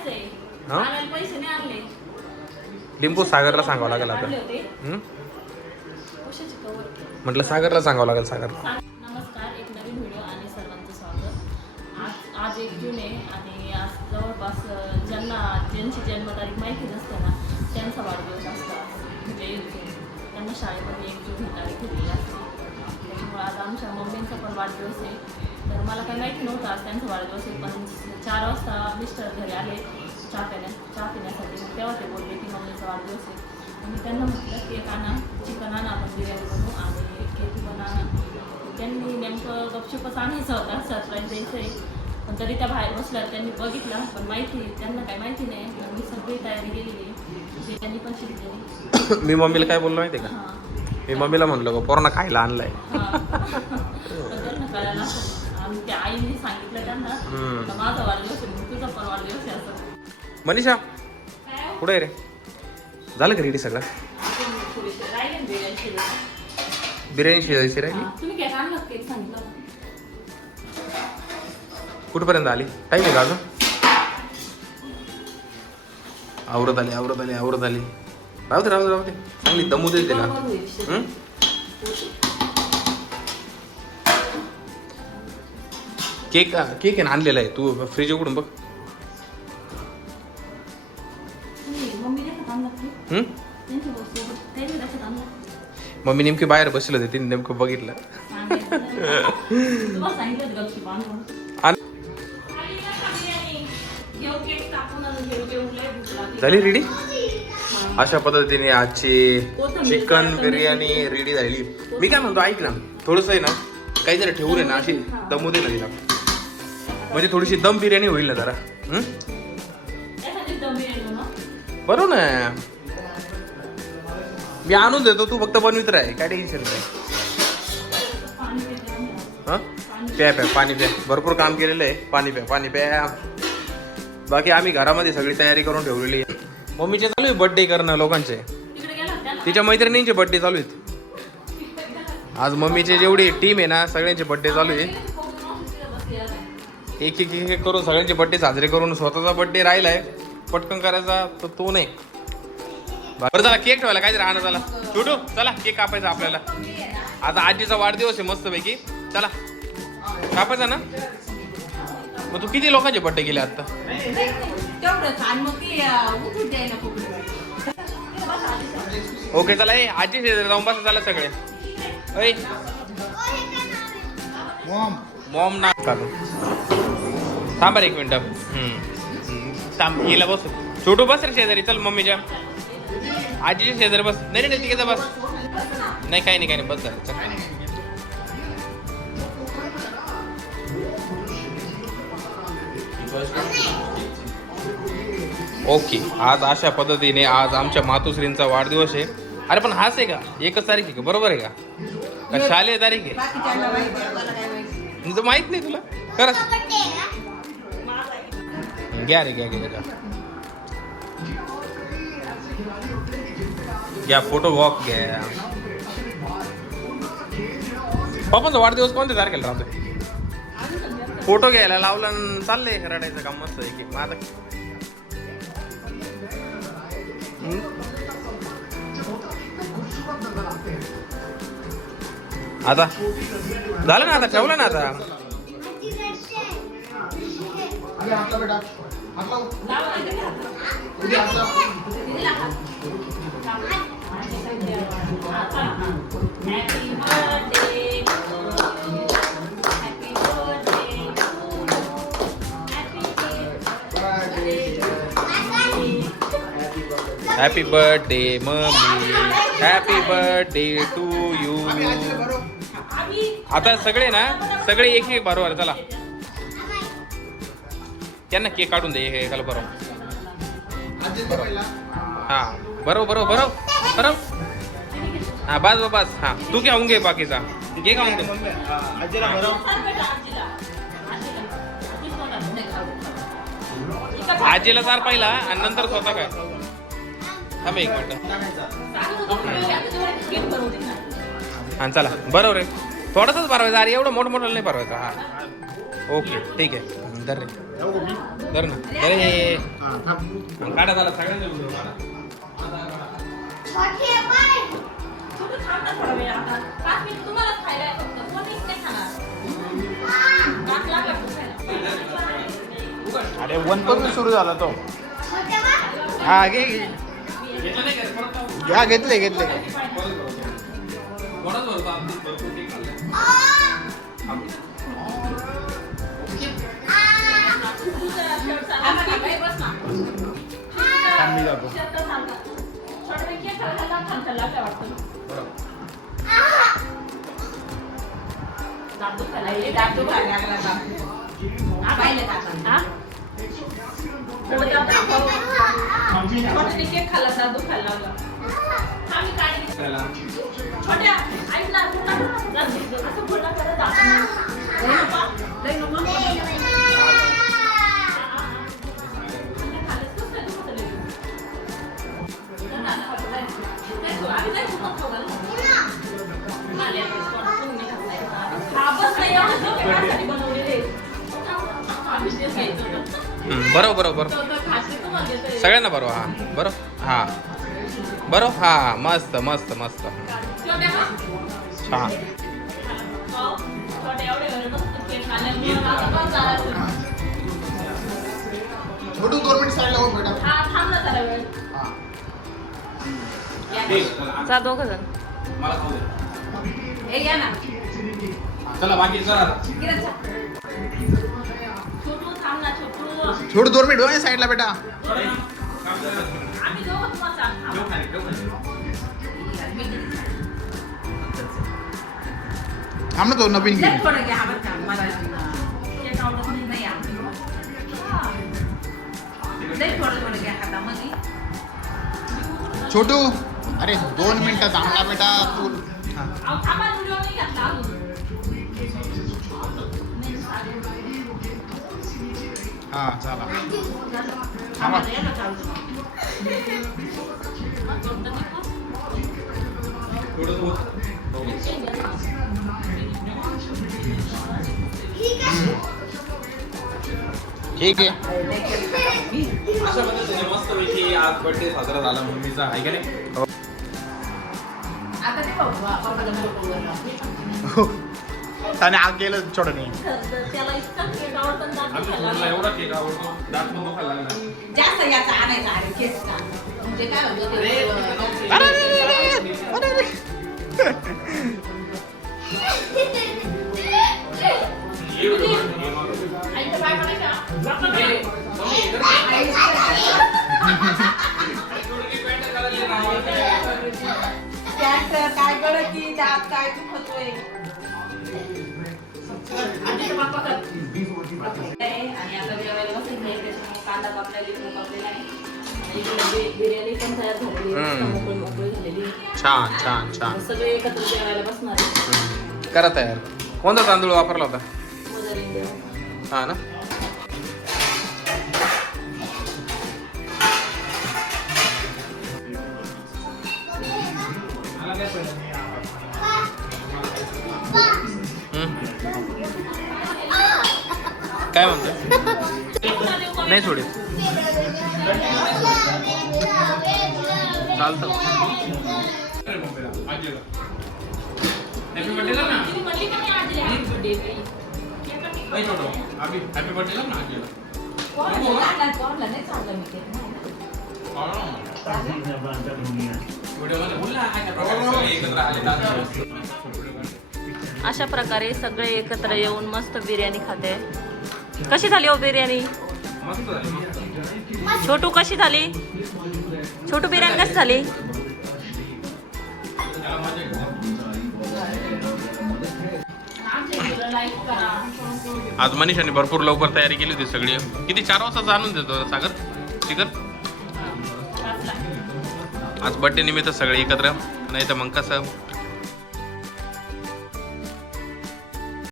हा लिंबू सागरला सांगावं लागेल आता. म्हटलं सागरला सांगावं लागेल. सागर नमस्कार, एक नवीन व्हिडिओ आणि सर्वांचं स्वागत. आज 1 जून आहे आणि आज जवळपास ज्यांची जन्मतारीख माहिती नसते ना त्यांचा वाढदिवस असतो. म्हणजे 1 जून त्यांना शाळेमध्ये 1 जून ही तारीख दिलेली असते. त्याच्यामुळे आज आमच्या मम्मींचा पण वाढदिवस आहे. तर मला काही माहिती नव्हतं आज त्यांचा वाढदिवस आहे, पण 4 वाजता मिस्टर घरी आले चहा पिण्यासाठी. तेव्हा ते बोलले की मम्मीचा वाढदिवस आहे. मी त्यांना म्हटलं केक आणा, चिकन आणा, आपण बिर्याणी बनवू आणि केक पण आणा. त्यांनी नेमकं गपचूपच आणायचं होता, सरप्राईज द्यायचं आहे. पण तरी त्या बाहेर बसल्या, त्यांनी बघितलं पण त्यांना काही माहिती नाही. मी सगळी तयारी केलेली, बिर्याणी पण शिकलेली. मी मम्मीला काय बोललो माहिती आहे का? मी मम्मीला म्हणलो पोरांना खायला आणलाय. त्यांना कळायला आणि त्या आईने सांगितलं त्यांना माझा वाढदिवस आहे, तुझा पण वाढदिवस आहे असं. मनीषा कुठे रे? झालं का रेडी सगळं? बिर्याणी शिजायची राहिली. तुम्ही काय आणलं केक सांगितलं? कुठपर्यंत आली? टाईम आहे का अजून? आवरत आली. राहू दे चांगली दमू दे तिला. केक आहे ना आणलेला आहे, तू फ्रीज उघडून बघ. मम्मी नेमकी बाहेर बसले होते, तिने नेमकं बघितलं. झाली रेडी. अशा पद्धतीने आजची चिकन बिर्याणी रेडी झाली. मी काय म्हणतो ऐक ना, थोडस आहे ना काहीतरी ठेवू रे ना, अशी दमू दे ना तिला, म्हणजे थोडीशी दम बिर्याणी होईल ना जरा. बरोबर ना, मी आणून देतो, तू फक्त बनवित राह, काय टेन्शन नाही. प्या पाणी प्या, भरपूर काम केलेलं आहे. पाणी प्या. बाकी आम्ही घरामध्ये सगळी तयारी करून ठेवलेली आहे. मम्मीचे चालू आहे बर्थडे करणं लोकांचे, तिच्या मैत्रिणींचे बर्थडे चालू आहेत. आज मम्मीचे जेवढी टीम आहे ना सगळ्यांचे बर्थडे चालू आहे. एक करून सगळ्यांचे बर्थडे साजरे करून स्वतःचा बर्थडे राहिलाय पटकन करायचा, तर तो नाही. बरं चला केक ठेवायला काहीतरी आणा. चला छोटू, चला केक कापायचा आपल्याला. आता आजीचा वाढदिवस आहे मस्त पैकी, चला कापायचा ना. मग तू किती लोकांचे बर्थडे केले आता? ओके चला, आजी शेजारी जाऊन बसा. चला सगळे मॉम ना काढू. थांबा 1 मिनिट. थांब हिला बस. छोटू बस रे शेजारी, चल मम्मीच्या आजीच्या शेजारी बस. नाही तिकडे बस. नाही काही नाही बस झालं. चल ओके. आज अशा पद्धतीने आज आमच्या मातोश्रींचा वाढदिवस आहे. अरे पण हाच आहे का? 1च तारीख आहे का? बरोबर आहे का शालेय तारीख आहे? तुझं माहित नाही तुला? खरंच घ्या रे, घ्या फोटो वॉक घ्या. पप्पांचा वाढदिवस कोणत्या तारखेला राहतोय? फोटो घ्यायला लावला चाललंय रडायचं काम मस्त आहे की. आता झालं ना, आता ठेवलं ना. आता happy birthday mummy, happy birthday to you. आता सगळे एक बरोबर. चला त्यांना केक काढून दे एकाला. बरोबर हा, बरोबर. हा बस. हा तू घेऊन घे बाकीचा. घे खाऊन घे. आजीला चार पाहिला आणि नंतर स्वतः काय. थांब 1 मिनिट. हा चला बरोबर आहे. थोडंसंच भरवायचं. अरे एवढं मोठं नाही भरवायचं. हा ओके ठीक आहे. धर रे धर ना अरे काढा झाला सगळ्यांना छोटू थांब ना थोडा वेळ आता 5 मिनिट तुम्हाला खायला आहे फक्त कोणीच नाही खाणार नाक लागला खायला. अरे 1 पासून सुरू झाला तो हा घे घे घेतलं नाही का? घ्या घेतले घेतले कोणाच भरतो आमची भरपूर केक खाल्ले. मी जातो केक खाल्ला दादू खायला लागला आम्ही काय त्याला छोट्या ऐक ना असं बोलणं करत बरोबर बरोबर सगळ्यांना बरोबर हा बरोबर हा बरोबर हा मस्त मस्त मस्त छान छोटू 2 मिनिट साईडला हो बेटा जा दोघं जण मला खाऊ दे. चला बाकी चला छोटू थांब ना छोटू छोटू 2 मिनिट हो साईडला बेटा आम्ही दोघं तुम्हाला सांग थांब ना तो नवीन घे छोटू अरे 2 मिनिटं थांबला बेटा तू हा. थांबा व्हिडिओ नाही घातला अजून हा चला थांबा ठीक आहे अशा पद्धतीने मस्त पैकी आज बर्थडे साजरा झाला मम्मीचा आहे का नाही त्याने आग गेलं छोटं नाही त्याला इतका केक आवडतो आणि दात आमच्या खायला मुलाला एवढा केक आवडतो दात पण दुखायला लागला जास्त याचा आणायचा अरे केस का म्हणजे काय होतं आईचं बाय म्हणायचं काय कळत की दात काय दुखतोय आजीचं बाप्पा कर आणि आता जेवायला बसून नाही त्याच्यामुळे कांदा कापला लिंबू कापलेला आहे इकडे बिर्याणी पण तयार झालेली आहे मोकळी मोकळी झालेली छान छान छान सगळे एकत्र जेवायला बसणार आहे करा तयार कोणता तांदूळ वापरला होता मदर इंडिया हा ना काय म्हणतो नाही सोडे चालतं हॅपी बर्थडे ना तुम्ही म्हणली का नाही आजीला हॅपी बर्थडे नाही छोटो अभी हॅपी बर्थडे ना आजीला कोणाला नाही चाललं मी ते व्हिडिओमध्ये बोलला अशा प्रकारे एकत्र आले दादा अशा प्रकारे सगळे एकत्र येऊन मस्त बिर्याणी खाते कशी झाली हो बिर्याणी मस्त झाली छोटू कशी झाली छोटू बिर्याणी कशी झाली आज मनीषाने भरपूर लवकर तयारी केली होती सगळी किती 4 वाजता आणून देतो सागर चिकन आज बर्थडे निमित्त सगळे एकत्र नाही तर मग कसं